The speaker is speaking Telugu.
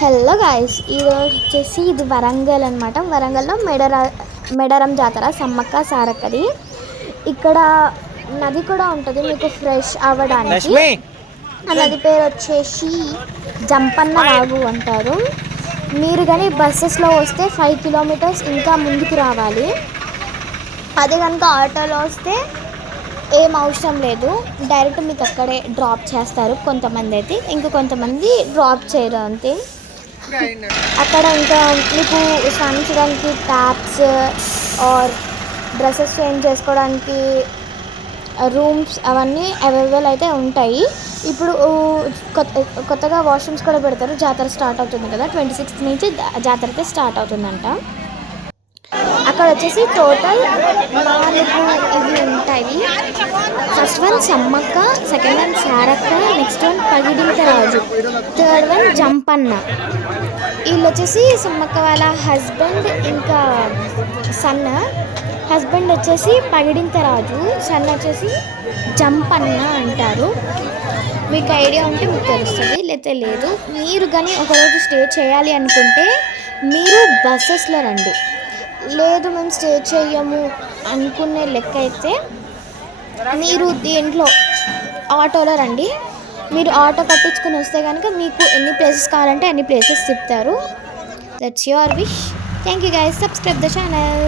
హలో గాయస్, ఈరోజు వచ్చేసి ఇది వరంగల్ అనమాట. వరంగల్లో మెడరం జాతర సమ్మక్క సారక్కది. ఇక్కడ నది కూడా ఉంటుంది మీకు ఫ్రెష్ అవ్వడానికి. ఆ నది పేరు వచ్చేసి జంపన్న వాగు అంటారు. మీరు కానీ బస్సెస్లో వస్తే 5 కిలోమీటర్స్ ఇంకా ముందుకు రావాలి. అదే కనుక ఆటోలో వస్తే ఏం అవసరం లేదు, డైరెక్ట్ మీకు అక్కడే డ్రాప్ చేస్తారు. కొంతమంది అయితే ఇంకా కొంతమంది డ్రాప్ చేయరు అంతే. అక్కడ ఇంకా మీకు స్నానం చేయడానికి ట్యాప్స్ ఆర్ డ్రెస్సెస్ చేంజ్ చేసుకోవడానికి రూమ్స్ అవన్నీ అవైలబుల్ అయితే ఉంటాయి. ఇప్పుడు కొత్తగా వాష్రూమ్స్ కూడా పెడతారు. జాతర స్టార్ట్ అవుతుంది కదా, 26th నుంచి జాతర అయితే స్టార్ట్ అవుతుందంట. అక్కడ వచ్చేసి టోటల్ 4 ఇవి ఉంటాయి. First one Sammakka, second one Sarakka, next one Pagidinta Raju, third one Jampanna. వీళ్ళు వచ్చేసి సమ్మక్క వాళ్ళ హస్బెండ్ ఇంకా సన్న. హస్బెండ్ వచ్చేసి పగిడింత రాజు, సన్న వచ్చేసి జంపన్న అంటారు. మీకు ఐడియా ఉంటే మీకు తెలుస్తుంది, లేకపోతే లేదు. మీరు కానీ ఒకరోజు స్టే చేయాలి అనుకుంటే మీరు బస్సెస్లో రండి. లేదు మేము స్టే చేయము అనుకునే లెక్క అయితే మీరు దీంట్లో ఆటోలో రండి. మీరు ఆటో కట్టించుకొని వస్తే కనుక మీకు ఎన్ని ప్లేసెస్ కావాలంటే అన్ని ప్లేసెస్ చెప్తారు. That's your wish. Thank you guys, subscribe the channel.